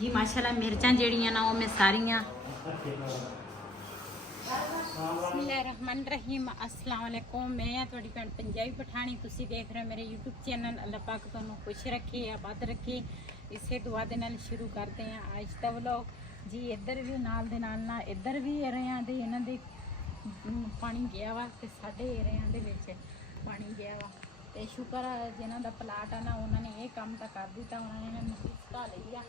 जी माशाल्लाह मिर्चां ਜਿਹੜੀਆਂ ना वो मैं सारियां बिस्मिल्लाहिर्रहमानिर्रहीम अस्सलाम वालेकुम मैं ਤੁਹਾਡੀ ਭੈਣ ਪੰਜਾਬੀ ਪਠਾਣੀ ਤੁਸੀਂ ਦੇਖ ਰਹੇ ਹੋ ਮੇਰੇ YouTube ਚੈਨਲ ਅੱਲਾਹ ਪਾਕ ਤੁਹਾਨੂੰ ਖੁਸ਼ ਰੱਖੇ ਆਬਾਦ ਰੱਖੇ ਇਸੇ ਦੁਆ ਦੇ ਨਾਲ ਸ਼ੁਰੂ ਕਰਦੇ ਹਾਂ ਅੱਜ ਦਾ ਵਲੌਗ ਜੀ ਇੱਧਰ ਵੀ ਨਾਲ ਦੇ ਨਾਲ ਨਾ ਇੱਧਰ ਵੀ ਏਰਿਆਂ ਦੇ ਇਹਨਾਂ ਦੇ ਪਾਣੀ ਗਿਆ ਵਾ ਤੇ ਸਾਡੇ ਏਰਿਆਂ ਦੇ ਵਿੱਚ ਪਾਣੀ ਗਿਆ ਵਾ ਤੇ ਸ਼ੁਕਰ ਹੈ ਜਿਨ੍ਹਾਂ ਦਾ ਪਲਾਟ ਆ ਨਾ ਉਹਨਾਂ ਨੇ ਇਹ ਕੰਮ ਤਾਂ ਕਰ ਦਿੱਤਾ ਉਹਨਾਂ ਨੇ ਮਿੱਟੀ ਸੁਕਾ ਲਈ ਆ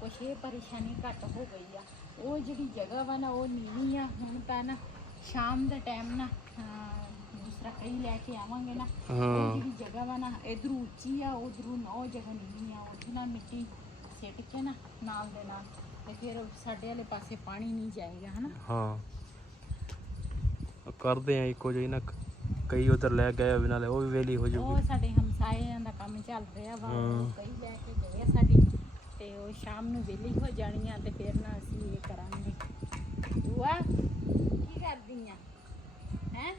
ਕੁਛ ਇਹ ਪਰੇਸ਼ਾਨੀ ਘੱਟ ਹੋ ਗਈ ਆ ਉਹ ਜਿਹੜੀ ਜਗ੍ਹਾ ਵਾ ਨਾ ਉਹ ਨੀਵੀਂ ਆ ਹੁਣ ਤਾਂ ਨਾ शाम के टाइम ना दूसरा कई लैके आवांगे ना जी जगह वा ना इधर उच्ची आ उधरों ना जगह नहीं आ उत्थे ना मिट्टी सिट के ना नाल दे नाल ते फिर साडे वाले पासे पानी नहीं जाएगा है ना। हाँ करते हैं इको जी ना कई उधर ले गए नाले वो भी वेली हो जाऊगी वो साडे हमसाइयां दा काम चल रहा वा कई लैके गए साडी ते वो शाम नूं वेली हो जानी आ ते फिर ना असीं ये करांगे दुआ कर दियां हैं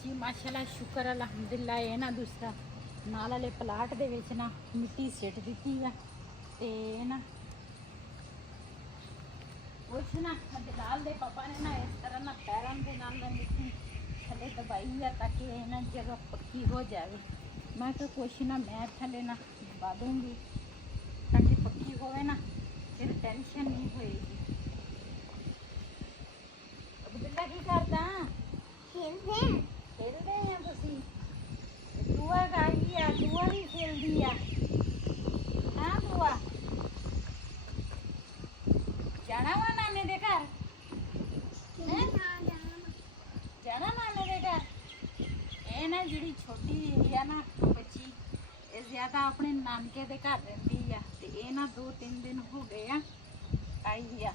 जी माशाल्लाह शुक्र अलहमदुलिल्लाह ये ना दूसरा नाल वाले प्लाट दे विच ना मिट्टी सिट दित्ती आ ते ना कुछ ना बिलाल दे पापा ने ना इस तरह ना पैरों के नाल मिट्टी थले दबाई है ताकि ना जगह पक्की हो जाए मैं तो कुछ ना मैं थले ना दबा दूंगी ताकि पक्की होवे ना फिर टेंशन नहीं होएगी। अब्दुल्ला की करदा खेलदे हैं तुसी दुआ गाई आ दुआ भी खेलदी आ हां दुआ जाना वा नाने दे घर जाना नाने दे घर ए ना जिहड़ी छोटी है ना बच्ची ए ज्यादा अपने नानके दे घर रहंदी आ ते ए ना 2-3 दिन हो गए आ आई आ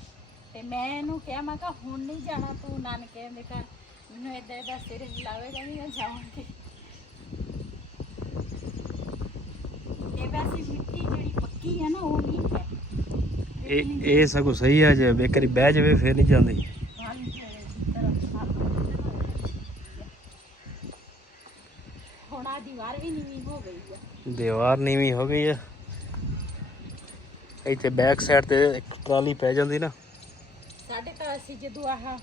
ते मैं इहनू कहा मैं कहा हुण नहीं जाना तू नानके दे घर मैनू इदां इदां सिर हिलावेगा नहीं मैं जाऊंगी ए वैसे मिट्टी जिहड़ी पक्की है ना वो नहीं है ਇਹ ਸਗੋਂ ਸਹੀ ਆ ਜੇ ਬੇਕਰੀ ਬਹਿ ਜਾਵੇ ਫੇਰ ਨਹੀਂ ਜਾਂਦੀ ਹੁਣ ਆ ਦੀਵਾਰ ਵੀ ਨੀਵੀਂ ਹੋ ਗਈ ਆ ਦੀਵਾਰ ਨੀਵੀਂ ਹੋ ਗਈ ਆ ਇੱਥੇ ਬੈਕ ਸਾਈਡ ਤੇ ਇੱਕ ਟਰਾਲੀ ਪੈ ਜਾਂਦੀ ਨਾ ਸਾਡੇ ਤਾਂ ਅਸੀਂ ਜਦੋਂ ਆਹ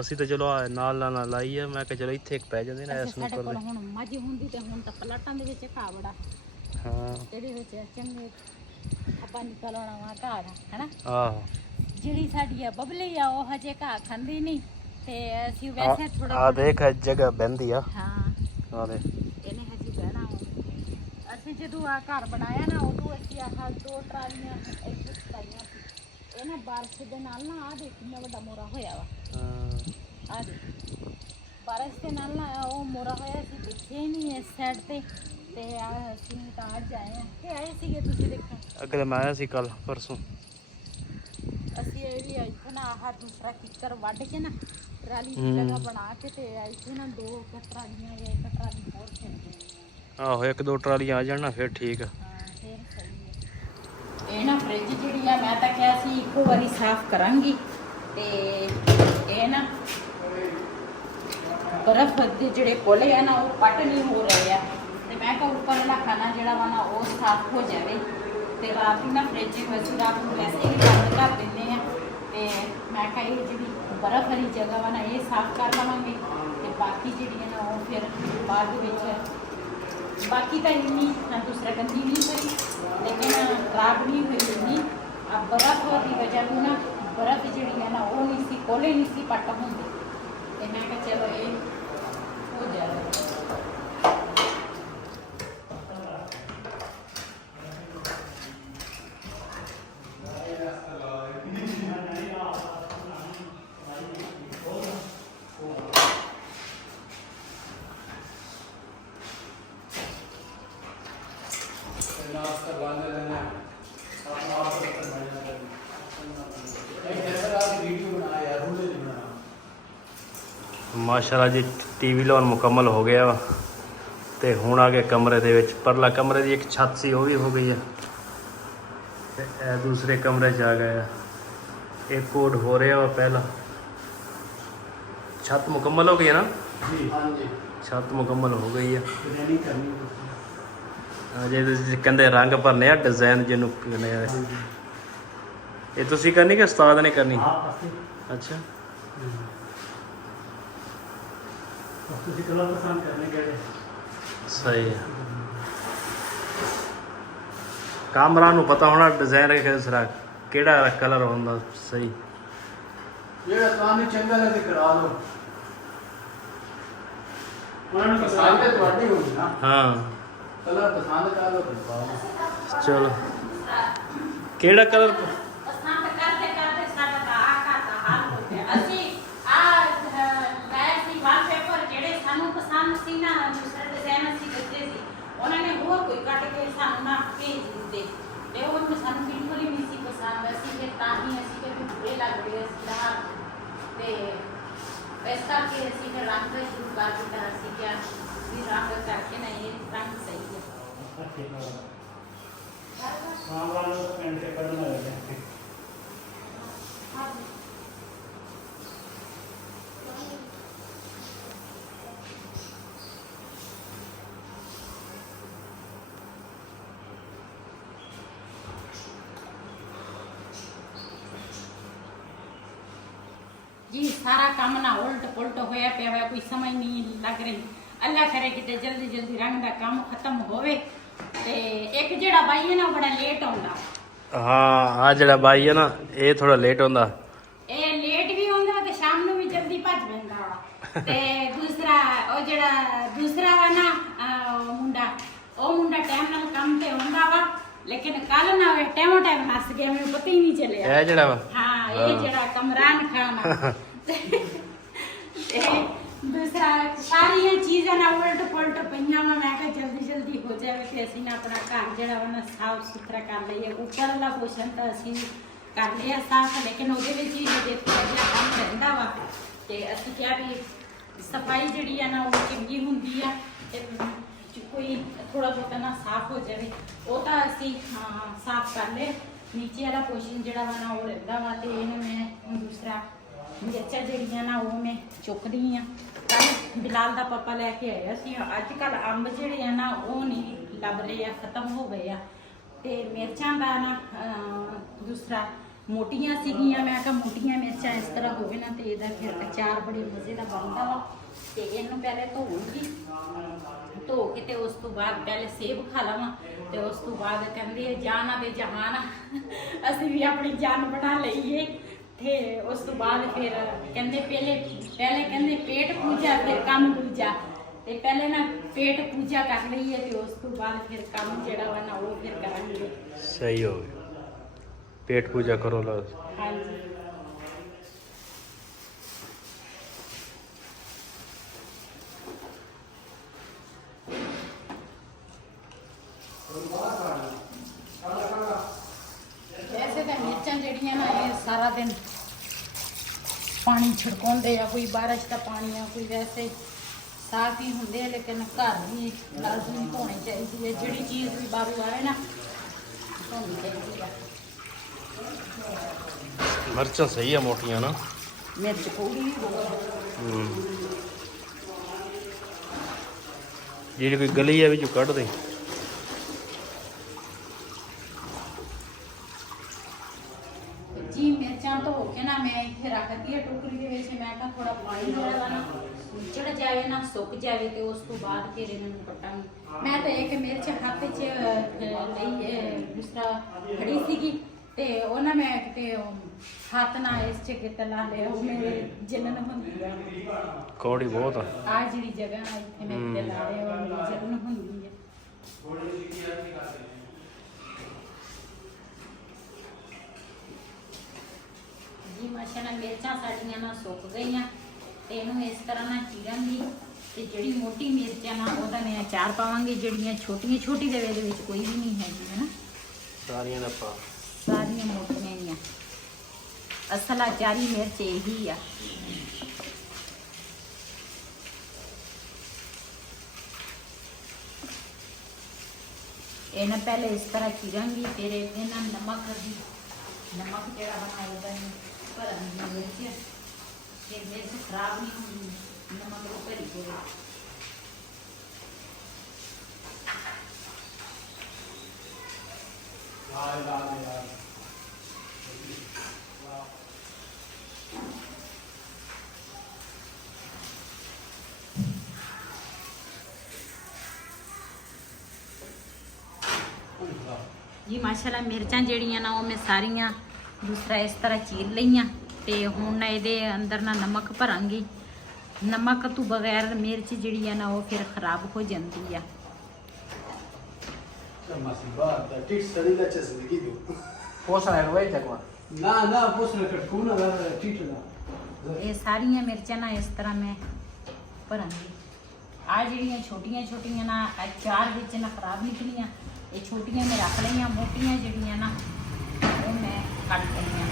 ਅਸੀਂ ਤਾਂ ਚਲੋ ਨਾਲ ਨਾਲ ਲਾਈ ਆ ਮੈਂ ਕਿਹਾ ਚਲੋ ਇੱਥੇ ਇੱਕ ਪੈ ਜਾਂਦੀ ਨਾ ਇਸ ਨੂੰ ਸਾਡੇ ਕੋਲ ਹੁਣ ਮੱਝ ਹੁੰਦੀ ਤੇ ਹੁਣ ਤਾਂ ਪਲਾਟਾਂ ਦੇ ਵਿੱਚ ਘਾਹ ਬੜਾ ਹਾਂ ਇਹਦੇ ਵਿੱਚ ਚੰਗੇ ਆਪਾਂ ਨਿਕਲਣਾ ਵਾ ਘਾਹ ਹੈਨਾ ਆਹੋ ਜਿਹੜੀ ਸਾਡੀ ਆ ਬਬਲੀ ਆ ਉਹ ਹਜੇ ਘਾਹ ਖਾਂਦੀ ਨਹੀਂ ਤੇ ਅਸੀਂ ਵੈਸੇ ਥੋੜਾ ਆ ਦੇਖ ਜਗ੍ਹਾ ਬਹਿੰਦੀ ਆ ਹਾਂ ਆ ਦੇ ਇਹਨੇ ਹਜੇ ਬਹਿਣਾ ਅਸੀਂ ਜਦੋਂ ਆ ਘਰ ਬਣਾਇਆ ਨਾ ਉਦੋਂ ਅਸੀਂ ਆਹ 2 ਟਰਾਲੀਆਂ ਇੱਥੇ ਸਟਾਈਆਂ ਸੀ ਇਹ ਨਾ ਬਾਰਿਸ਼ ਦੇ ਨਾਲ ਨਾ ਆ ਦੇਖ ਕਿੰਨਾ ਵੱਡਾ ਮੋਰਾ ਹੋਇਆ ਵਾ ਆ ਦੇ ਬਾਰਿਸ਼ ਦੇ ਨਾਲ ਨਾ ਉਹ ਮੋਰਾ ਹੋਇਆ ਸੀ ਦਿਖੇ ਨਹੀਂ ਇਸ ਸਾਈਡ ਤੇ ਤੇ ਆ ਅਸੀਂ ਤਾਂ ਅੱਜ ਆਏ ਆ ਕਿ ਆਏ ਸੀਗੇ ਤੁਸੀਂ ਦੇਖੋ ਅਗਲੇ ਮੈਂ ਆਇਆ ਸੀ ਕੱਲ ਪਰਸੋਂ ਅਸੀਂ ਇਹ ਵੀ ਇੱਥੇ ਨਾ ਆਹ ਦੂਸਰਾ ਕਿੱਕਰ ਵੱਢ ਕੇ ਨਾ ਟਰਾਲੀ ਦੀ ਜਗ੍ਹਾ ਬਣਾ ਕੇ ਤੇ ਇੱਥੇ ਨਾ 2 ਟਰਾਲੀਆਂ ਜਾਂ 1 ਟਰਾਲੀ ਹੋਰ ਛੱਡਦੇ ਆਹੋ 1-2 ਟਰਾਲੀਆਂ ਆ ਜਾਣ ਨਾ ਫਿਰ ਠੀਕ ਆ ਹਾਂ ਫਿਰ ਸਹੀ ਹੈ। ਇਹ ਨਾ ਫ੍ਰਿਜ ਜਿਹੜੀ ਆ ਮੈਂ ਤਾਂ ਕਿਹਾ ਸੀ ਇੱਕੋ ਵਾਰੀ ਸਾਫ਼ ਕਰਾਂਗੀ ਤੇ ਇਹ ਨਾ ਬਰਫ਼ ਦੇ ਜਿਹੜੇ ਕੋਲੇ ਆ ਨਾ ਉਹ ਪੱਟ ਨਹੀਂ ਹੋ ਰਹੇ ਆ ਤੇ ਮੈਂ ਕਿਹਾ ਉੱਪਰ ਵਾਲਾ ਖਾਣਾ ਜਿਹੜਾ ਵਾ ਨਾ ਉਹ ਸਾਫ਼ ਹੋ ਜਾਵੇ ਤੇ ਰਾਤ ਨੂੰ ਨਾ ਫ੍ਰਿਜ ਵਿੱਚ ਰਾਤ ਨੂੰ ਵੈਸੇ ਹੀ ਬੰਦ ਕਰ ਦਿੰਦੇ ਆ ਤੇ ਮੈਂ ਕਿਹਾ ਇਹ ਜਿਹੜੀ ਬਰਫ਼ ਵਾਲੀ ਜਗ੍ਹਾ ਵਾ ਨਾ ਇਹ ਸਾਫ਼ ਕਰ ਲਵਾਂਗੇ ਤੇ ਬਾਕੀ ਜਿਹੜੀਆਂ ਨਾ ਉਹ ਫਿਰ ਬਾਅਦ ਵਿੱਚ ਬਾਕੀ ਤਾਂ ਇੰਨੀ ਦੂਸਰਾ ਗੰਦੀ ਨਹੀਂ ਹੋਈ ਲੇਕਿਨ ਖਰਾਬ ਨਹੀਂ ਹੋਈ ਇੰਨੀ ਆ ਬਰਫ਼ ਦੀ ਵਜ੍ਹਾ ਤੋਂ ਨਾ ਬਰਫ਼ ਜਿਹੜੀ ਹੈ ਨਾ ਉਹ ਨਹੀਂ ਸੀ ਕੋਲੇ ਨਹੀਂ ਸੀ ਪੱਟ ਹੁੰਦੇ ਤੇ ਮੈਂ ਕਿਹਾ ਚਲੋ ਇਹ ਹੋ ਜਾਵੇ। माशाल्लाह जी टीवी लाउन मुकम्मल हो गया वा ਤੇ ਹੁਣ ਆ ਗਏ ਕਮਰੇ ਦੇ ਵਿੱਚ। ਪਰਲਾ ਕਮਰੇ ਦੀ ਇੱਕ ਛੱਤ ਸੀ, ਉਹ ਵੀ ਹੋ ਗਈ ਆ ਤੇ ਇਹ ਦੂਸਰੇ ਕਮਰੇ 'ਚ ਆ ਗਏ ਆ। ਇਹ ਕੋਡ ਹੋ ਰਿਹਾ ਵਾ ਪਹਿਲਾ। ਛੱਤ ਮੁਕੰਮਲ ਹੋ ਗਈ ਹੈ ਨਾ ਜੀ ਹਾਂਜੀ ਛੱਤ ਮੁਕੰਮਲ ਹੋ ਗਈ ਆ। ਡਿਜ਼ਾਈਨਿੰਗ ਕਰਨੀ ਜੇ ਤੁਸੀਂ ਕਹਿੰਦੇ ਰੰਗ ਭਰਨੇ ਆ, ਡਿਜ਼ਾਈਨ ਜਿਹਨੂੰ ਕਹਿੰਦੇ ਆ, ਹਾਂਜੀ ਇਹ ਤੁਸੀਂ ਕਰਨੀ ਕਿ ਉਸਤਾਦ ਨੇ ਕਰਨੀ? ਆਪ ਅਸੀਂ ਅੱਛਾ ਤੁਸੀਂ ਕਲਰ ਪਸੰਦ ਕਰਨੇ ਕਿਹੜੇ ਸਹੀ ਹੈ। ਕਾਮਰਾ ਨੂੰ ਪਤਾ ਹੋਣਾ ਡਿਜ਼ਾਈਨ ਕਿਹੜਾ ਕਲਰ ਹੁੰਦਾ ਸਹੀ। ਜਿਹੜਾ ਤੁਹਾਨੂੰ ਚੰਗਾ ਲੱਗੇ ਕਰਾ ਲਓ। ਉਹਨਾਂ ਨੂੰ ਪਸੰਦ ਤੇ ਤੁਹਾਡੀ ਹੋਣੀ ਨਾ। ਹਾਂ ਕਲਰ ਪਸੰਦ ਕਰ ਲਓ ਤੇ ਪਾ ਲਓ। ਚਲੋ ਕਿਹੜਾ ਕਲਰ? ਪਸੰਦ ਕਰਦੇ ਕਰਦੇ ਸਾਡਾ ਤਾਂ ਆਕਾ ਦਾ ਹਾਲ ਹੋ ਗਿਆ। ਅਸੀਂ ਲਾਇਆ ਸੀ ਵਾਲਪੇਪਰ ਜਿਹੜੇ ਸਾਨੂੰ ਪਸੰਦ ਸੀ ਨਾ, ਦੂਸਰੇ ਡਿਜ਼ਾਈਨ ਅਸੀਂ ਦਿੱਤੇ ਸੀ, ਉਹਨਾਂ ਨੇ ਹੋਰ ਕੋਈ ਕੱਟ ਕੇ ਸਾਨੂੰ ਨਾ ਭੇਜ ਦਿੱਤੇ ਤੇ ਉਹ ਸਾਨੂੰ ਬਿਲਕੁਲ ਹੀ ਨਹੀਂ ਸੀ ਪਸੰਦ। ਅਸੀਂ ਫਿਰ ਤਾਂ ਹੀ ਅਸੀਂ ਕਿ ਬੁਰੇ ਲੱਗ ਰਹੇ ਸੀ ਨਾ, ਤੇ ਇਸ ਕਰਕੇ ਅਸੀਂ ਫਿਰ ਰੰਗ ਦਾ ਸ਼ੁਰੂ ਕਰ ਦਿੱਤਾ। ਅਸੀਂ ਕਿਹਾ ਵੀ ਰੰਗ ਕਰਕੇ ਨਾ ਇਹ ਰੰਗ ਸਹੀ ਹੈ। ਹਾਂ ਵਾਲਾ ਪੈਂਟ ਤੇ ਕਰਨਾ ਹੈ। जी सारा काम ना उल्ट पुलट होया पिया हुआ, कोई समझ नहीं लग रही। अल्लाह करे कि जल्दी जल्दी रंग का काम खत्म होवे ते एक जेड़ा बाई है ना बड़ा लेट आउंदा। ਹਾਂ ਆ ਜਿਹੜਾ ਬਾਈ ਹੈ ਨਾ ਇਹ ਥੋੜਾ ਲੇਟ ਹੁੰਦਾ। ਇਹ ਲੇਟ ਵੀ ਹੁੰਦਾ ਤੇ ਸ਼ਾਮ ਨੂੰ ਵੀ ਜਲਦੀ ਭੱਜ ਪੈਂਦਾ ਵਾ। ਤੇ ਦੂਸਰਾ ਉਹ ਜਿਹੜਾ ਦੂਸਰਾ ਵਾ ਨਾ ਉਹ ਮੁੰਡਾ ਟਾਈਮ ਨਾਲ ਕੰਮ ਤੇ ਹੁੰਦਾ ਵਾ, ਲੇਕਿਨ ਕੱਲ ਨਾ ਟਾਈਮ ਨਸ ਗਿਆ, ਮੈਨੂੰ ਪਤਾ ਹੀ ਨਹੀਂ ਚੱਲਿਆ। ਇਹ ਜਿਹੜਾ ਵਾ ਹਾਂ ਇਹ ਜਿਹੜਾ ਕਮਰਾਨ ਖਾਨ ਆ। ਤੇ ਦੂਸਰਾ ਸਾਰੀਆਂ ਚੀਜ਼ਾਂ ਨਾ ਉਲਟ ਪੁਲਟ ਪਈਆਂ ਵਾ। ਮੈਂ ਕਿਹਾ ਜਲਦੀ ਜਲਦੀ ਹੋ ਜਾਵੇ ਤੇ ਅਸੀਂ ਨਾ ਆਪਣਾ ਘਰ ਜਿਹੜਾ ਵਾ ਨਾ ਸਾਫ ਸੁਥਰਾ ਕਰ ਲਈਏ। ਉੱਪਰਲਾ ਪੋਸ਼ਨ ਤਾਂ ਅਸੀਂ ਕਰ ਲਿਆ ਸਾਫ, ਲੇਕਿਨ ਉਹਦੇ ਵਿੱਚ ਹੀ ਹਜੇ ਥੋੜਾ ਜਿਹਾ ਕੰਮ ਰਹਿੰਦਾ ਵਾ। ਤੇ ਅਸੀਂ ਕਿਹਾ ਵੀ ਸਫਾਈ ਜਿਹੜੀ ਆ ਨਾ ਉਹ ਚੰਗੀ ਹੁੰਦੀ ਆ ਤੇ ਕੋਈ ਥੋੜਾ ਬਹੁਤਾ ਨਾ ਸਾਫ ਹੋ ਜਾਵੇ। ਉਹ ਤਾਂ ਅਸੀਂ ਸਾਫ ਕਰ ਲਏ। ਨੀਚੇ ਵਾਲਾ ਪੋਸ਼ਨ ਜਿਹੜਾ ਵਾ ਨਾ ਉਹ ਰਹਿੰਦਾ ਵਾ ਤੇ ਇਹਨੂੰ ਮੈਂ ਹੁਣ ਦੂਸਰਾ ਮਿਰਚਾਂ ਜਿਹੜੀਆਂ ਨਾ ਉਹ ਮੈਂ ਚੁੱਕਦੀ ਆ। ਕੱਲ ਬਿਲਾਲ ਦਾ ਪਾਪਾ ਲੈ ਕੇ ਆਇਆ ਸੀ। ਅੱਜ ਕੱਲ ਅੰਬ ਜਿਹੜੇ ਆ ਨਾ ਉਹ ਨਹੀਂ ਲੱਭ ਰਹੇ ਆ, ਖਤਮ ਹੋ ਗਏ ਆ। ਤੇ ਮਿਰਚਾਂ ਦਾ ਨਾ ਦੂਸਰਾ ਮੋਟੀਆਂ ਸੀਗੀਆਂ, ਮੈਂ ਕਿਹਾ ਮੋਟੀਆਂ ਮਿਰਚਾਂ ਇਸ ਤਰ੍ਹਾਂ ਹੋਵੇ ਨਾ ਤੇ ਇਹਦਾ ਫਿਰ ਅਚਾਰ ਬੜੇ ਮਜ਼ੇ ਦਾ ਬਣਦਾ ਵਾ। ਤੇ ਇਹਨੂੰ ਪਹਿਲੇ ਧੋਊਂਗੀ, ਧੋ ਕੇ ਤੇ ਉਸ ਤੋਂ ਬਾਅਦ ਪਹਿਲੇ ਸੇਬ ਖਾ ਲਵਾਂ ਤੇ ਉਸ ਤੋਂ ਬਾਅਦ ਕਹਿੰਦੇ ਜਾਨ ਦੇ ਜਹਾਨ ਅਸੀਂ ਵੀ ਆਪਣੀ ਜਾਨ ਬਣਾ ਲਈਏ। ਤੇ ਉਸ ਤੋਂ ਬਾਅਦ ਫਿਰ ਕਹਿੰਦੇ ਪਹਿਲੇ ਕਹਿੰਦੇ ਪੇਟ ਪੂਜਾ ਫਿਰ ਕੰਮ ਦੂਜਾ। ਤੇ ਪਹਿਲੇ ਨਾ ਪੇਟ ਪੂਜਾ ਕਰ ਲਈਏ ਤੇ ਉਸ ਤੋਂ ਬਾਅਦ ਫਿਰ ਕੰਮ ਜਿਹੜਾ ਵਾ ਨਾ ਉਹ ਫਿਰ ਕਰਾਂਗੇ। ਸਹੀ ਹੋ ਗਿਆ, ਪੇਟ ਪੂਜਾ ਕਰੋ ਲਾ। ਹਾਂਜੀ ਵੈਸੇ ਤਾਂ ਮਿਰਚਾਂ ਜਿਹੜੀਆਂ ਨਾ ਇਹ ਸਾਰਾ ਦਿਨ ਪਾਣੀ ਛਿੜਕਾਉਂਦੇ ਆ, ਕੋਈ ਬਾਰਿਸ਼ ਦਾ ਪਾਣੀ ਆ, ਕੋਈ ਵੈਸੇ ਸਾਫ ਹੀ ਹੁੰਦੇ ਆ, ਲੇਕਿਨ ਘਰ ਵੀ ਲਾਜ਼ਮੀ ਧੋਣੀ ਚਾਹੀਦੀ ਹੈ। ਜਿਹੜੀ ਚੀਜ਼ ਵੀ ਬਾਹਰੋਂ ਆਵੇ ਨਾ ਧੋਣੀ ਚਾਹੀਦੀ ਆ। ਮਿਰਚਾਂ ਸਹੀ ਆ ਮੋਟੀਆਂ ਨਾ, ਮਿਰਚ ਕੋੜੀ ਵੀ ਬਹੁਤ ਜਿਹੜੀ ਕੋਈ ਗਲੀ ਆ ਵਿੱਚੋਂ ਕੱਢ ਦੇ। ਜੀ ਮਿਰਚਾਂ ਧੋ ਕੇ ਨਾ ਮੈਂ ਇੱਥੇ ਰੱਖਦੀ ਆ ਟੋਕਰੀ ਦੇ ਵਿੱਚ। ਮੈਂ ਕਿਹਾ ਥੋੜਾ ਪਾਣੀ ਜਿਹੜਾ ਵਾ ਨਾ ਚੜ ਜਾਵੇ ਨਾ, ਸੁੱਕ ਜਾਵੇ ਤੇ ਉਸ ਤੋਂ ਬਾਅਦ ਫਿਰ ਇਹਨਾਂ ਨੂੰ ਕੱਟਾਂਗੀ। ਮੈਂ ਤਾਂ ਇੱਕ ਮਿਰਚ ਹੱਥ 'ਚ ਲਈ ਦੂਸਰਾ ਖੜੀ ਸੀਗੀ ਤੇ ਉਹਨਾਂ ਮੈਂ ਕਿਤੇ ਹੱਥ ਨਾਲ ਇਸ 'ਚ ਕਿਤੇ ਲਾ ਲਿਆ, ਉਹ ਮੇਰੇ ਜਲਨ ਹੁੰਦੀ ਆ। ਕੌੜੀ ਬਹੁਤ ਆ ਆ ਜਿਹੜੀ ਜਗ੍ਹਾ ਨਾ ਇੱਥੇ ਮੈਂ ਕਿਤੇ ਲਾ ਲਿਆ ਉਹ ਮੇਰੀ ਜਲਨ ਹੁੰਦੀ ਆ। ਜੀ ਮਾਸ਼ਾਅੱਲਾ ਮਿਰਚਾਂ ਸਾਡੀਆਂ ਨਾ ਸੁੱਕ ਗਈਆਂ ਤੇ ਇਹਨੂੰ ਇਸ ਤਰ੍ਹਾਂ ਨਾਲ ਚੀਰਾਂਗੀ ਤੇ ਜਿਹੜੀ ਮੋਟੀ ਮਿਰਚ ਆ ਨਾ ਉਹਦਾ ਮੈਂ ਅਚਾਰ ਪਾਵਾਂਗੀ। ਜਿਹੜੀਆਂ ਛੋਟੀਆਂ ਛੋਟੀ ਦੇ ਵਿੱਚ ਕੋਈ ਵੀ ਨਹੀਂ ਹੈਗੀ ਹੈ ਨਾ, ਸਾਰੀਆਂ ਦਾ ਪਾ, ਸਾਰੀਆਂ ਮੋਟੀਆਂ ਹੀ ਆ। ਅਸਲ ਅਚਾਰੀ ਮਿਰਚ ਇਹੀ ਆ। ਇਹ ਨਾ ਪਹਿਲੇ ਇਸ ਤਰ੍ਹਾਂ ਚੀਰਾਂਗੀ, ਫਿਰ ਇਹਦੇ ਨਾਲ ਨਮਕ ਜਿਹੜਾ ਬਣਾਏਗਾ ਇਹਨੂੰ ਭਰਾਂਗੀ ਮਿਰਚ, ਫਿਰ ਮਿਰਚ ਖਰਾਬ ਨਹੀਂ ਹੁੰਦੀ, ਨਮਕ ਉਹ ਭਰੀ ਹੋਵੇ। ਜੀ ਮਾਸ਼ਾਅੱਲਾ ਮਿਰਚਾਂ ਜਿਹੜੀਆਂ ਨਾ ਉਹ ਮੈਂ ਸਾਰੀਆਂ ਦੂਸਰਾ ਇਸ ਤਰ੍ਹਾਂ ਚੀਰ ਲਈਆਂ ਤੇ ਹੁਣ ਇਹਦੇ ਅੰਦਰ ਨਾ ਨਮਕ ਭਰਾਂਗੀ। ਨਮਕ ਤੋਂ ਬਗੈਰ ਮਿਰਚ ਜਿਹੜੀ ਆ ਨਾ ਉਹ ਫਿਰ ਖਰਾਬ ਹੋ ਜਾਂਦੀ ਆ। ਇਹ ਸਾਰੀਆਂ ਮਿਰਚਾਂ ਨਾ ਇਸ ਤਰ੍ਹਾਂ ਮੈਂ ਭਰਾਂਗੀ। ਆ ਜਿਹੜੀਆਂ ਛੋਟੀਆਂ ਨਾ ਅਚਾਰ ਵਿੱਚ ਨਾ ਖਰਾਬ ਨਿਕਲੀਆਂ, ਇਹ ਛੋਟੀਆਂ ਮੈਂ ਰੱਖ ਲਈਆਂ, ਮੋਟੀਆਂ ਜਿਹੜੀਆਂ ਨਾ ਉਹ ਮੈਂ ਕੱਟ ਲਈਆਂ।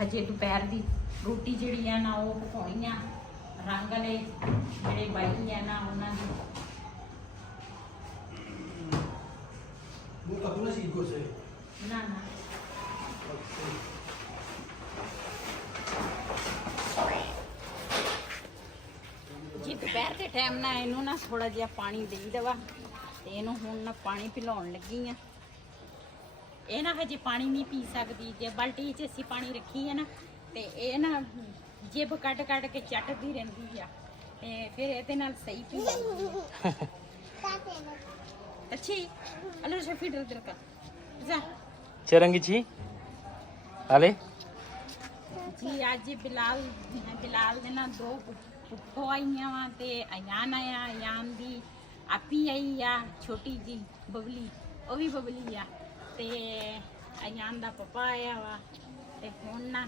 ਹਜੇ ਦੁਪਹਿਰ ਦੀ ਰੋਟੀ ਜਿਹੜੀ ਆ ਨਾ ਉਹ ਪਕਾਉਣੀ ਆ। ਰੰਗ ਵਾਲੇ ਜਿਹੜੇ ਬਾਈ ਆ ਨਾ ਉਹਨਾਂ ਦੀ ਨਾ ਜੀ ਦੁਪਹਿਰ ਦੇ ਟਾਈਮ ਨਾ ਇਹਨੂੰ ਨਾ ਥੋੜਾ ਜਿਹਾ ਪਾਣੀ ਦੇ ਦੇਵਾ ਤੇ ਇਹਨੂੰ ਹੁਣ ਨਾ ਪਾਣੀ ਪਿਲਾਉਣ ਲੱਗੀ ਆ। ਇਹ ਨਾ ਹਜੇ ਪਾਣੀ ਨਹੀਂ ਪੀ ਸਕਦੀ, ਜੇ ਬਾਲਟੀ 'ਚ ਅਸੀਂ ਪਾਣੀ ਰੱਖੀ ਹੈ ਨਾ ਤੇ ਇਹ ਨਾ ਜਿਬ ਕੱਢ ਕੇ ਚੱਟਦੀ ਰਹਿੰਦੀ ਆ ਤੇ ਫਿਰ ਇਹਦੇ ਨਾਲ ਸਹੀ ਪੀ ਜਾਂਦੀ ਆ। ਅੱਛੀ ਅਲੋ ਸ਼ਫੀ ਡਰ ਕਾ ਜਾ ਚਰੰਗੀ ਹਾਲੇ ਜੀ ਅੱਜ ਬਿਲਾਲ ਦੇ ਨਾਲ 2 ਪੁੱਠੋ ਆਈਆਂ ਵਾ ਤੇ ਅਯਾਨ ਆਇਆ। ਅਯਾਨ ਦੀ ਆਪੀ ਆਈ ਆ ਛੋਟੀ ਜੀ ਬਬਲੀ, ਉਹ ਵੀ ਬਬਲੀ ਆ ਤੇ ਅਯਾਨ ਦਾ ਪਪਾ ਆਇਆ ਵਾ ਤੇ ਹੁਣ ਨਾ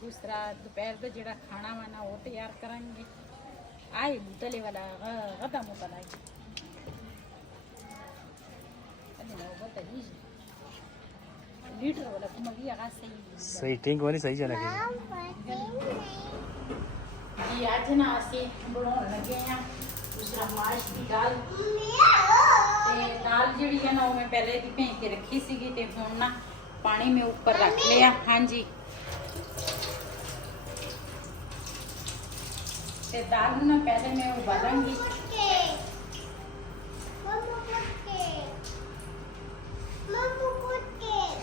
ਦੂਸਰਾ ਦੁਪਹਿਰ ਦਾ ਜਿਹੜਾ ਖਾਣਾ ਵਾ ਨਾ ਉਹ ਤਿਆਰ ਕਰਾਂਗੇ। ਆਏ ਮੁਤਲੇ ਵਾਲਾ ਗਦਾ ਮੁਤਲਾ लीटर वाला तुम अभी आगा सही ठीक होनी सही जाना जी। आज ना ਅਸੀਂ ਬਣਾਉਣ ਲੱਗੇ ਆ ਦੂਸਰਾ ਮਾਸ਼ ਦੀ ਦਾਲ ਤੇ ਦਾਲ ਜਿਹੜੀ ਹੈ ਨਾ ਉਹ ਮੈਂ ਪਹਿਲੇ ਦੀ ਭੇਂ ਕੇ ਰੱਖੀ ਸੀਗੀ ਤੇ ਹੁਣ ਨਾ ਪਾਣੀ ਮੈਂ ਉੱਪਰ ਰੱਖ ਲਿਆ। ਹਾਂਜੀ ਤੇ ਦਾਲ ਨੂੰ ਨਾ ਪਹਿਲੇ ਮੈਂ ਉਬਾਲਾਂਗੀ।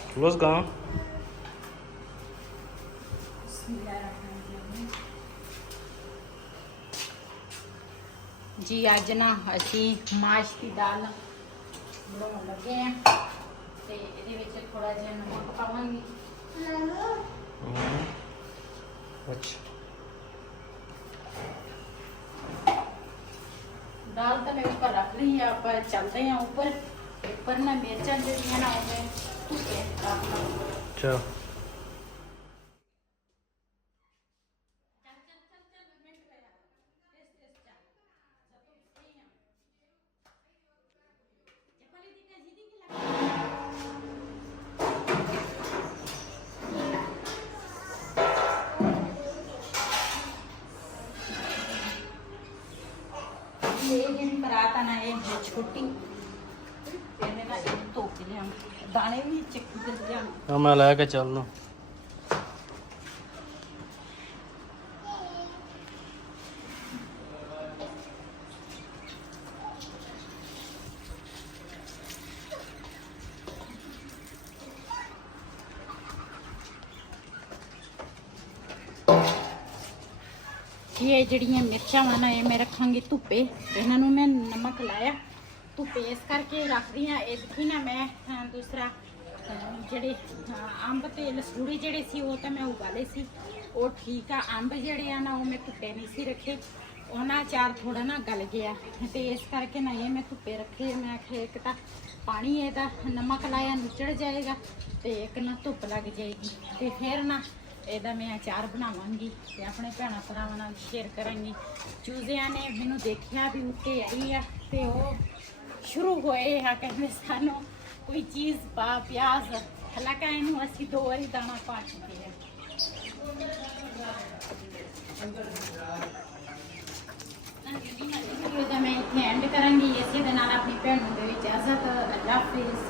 क्लोज कहाँ जी अज ना असी माश की दाल बनाने लगे हैं ते इहदे विच थोड़ा जिहा नमक पावांगे। अच्छा दाल तो मैं ऊपर रख ली है, आप चलते हैं ऊपर ना मिर्चा जी ना चलो ये जिन परात ना ये छोटी दाने भी चक्की कर दिया मैं लेके चलना। ये जड़ियाँ मिर्चा वा ना ये मैं रखांगी धुप्पे। इन्हां नूं मैं नमक लाया धुप्पे इस करके रख रही हाँ। ये देखी ना मैं दूसरा ਜਿਹੜੇ ਅੰਬ ਤੇ ਲਸੂੜੀ ਜਿਹੜੇ ਸੀ ਉਹ ਤਾਂ ਮੈਂ ਉਬਾਲੇ ਸੀ, ਉਹ ਠੀਕ ਆ। ਅੰਬ ਜਿਹੜੇ ਆ ਨਾ ਉਹ ਮੈਂ ਧੁੱਪੇ ਨਹੀਂ ਸੀ ਰੱਖੇ, ਉਹਨਾਂ ਅਚਾਰ ਥੋੜਾ ਨਾ ਗਲ ਗਿਆ ਤੇ ਇਸ ਕਰਕੇ ਨਾ ਇਹ ਮੈਂ ਧੁੱਪੇ ਰੱਖੇ। ਮੈਂ ਆਖਿਆ ਇੱਕ ਤਾਂ ਪਾਣੀ ਇਹਦਾ ਨਮਕ ਲਾਇਆ ਨੁਚੜ ਜਾਏਗਾ ਤੇ ਇੱਕ ਨਾ ਧੁੱਪ ਲੱਗ ਜਾਏਗੀ ਤੇ ਫਿਰ ਨਾ ਇਹਦਾ ਮੈਂ ਅਚਾਰ ਬਣਾਵਾਂਗੀ ਤੇ ਆਪਣੇ ਭੈਣਾਂ ਭਰਾਵਾਂ ਨਾਲ ਸ਼ੇਅਰ ਕਰਾਂਗੀ। ਚੂਜ਼ਿਆਂ ਨੇ ਮੈਨੂੰ ਦੇਖਿਆ ਵੀ ਉੱਤੇ ਆਈ ਆ ਤੇ ਉਹ ਸ਼ੁਰੂ ਹੋਏ ਆ ਕਹਿੰਦੇ ਸਾਨੂੰ कोई चीज़ पा प्याज हालांकि इनू असी 2 बारी दाना पा चुके हैं। मैं ਕਰਾਂਗੀ। ਇਸੇ ਦੇ ਨਾਲ ਆਪਣੀ ਭੈਣ ਨੂੰ ਦੇ ਵਿੱਚ ਇਜਾਜ਼ਤ। ਅੱਲਾਹ ਹਾਫਿਜ਼।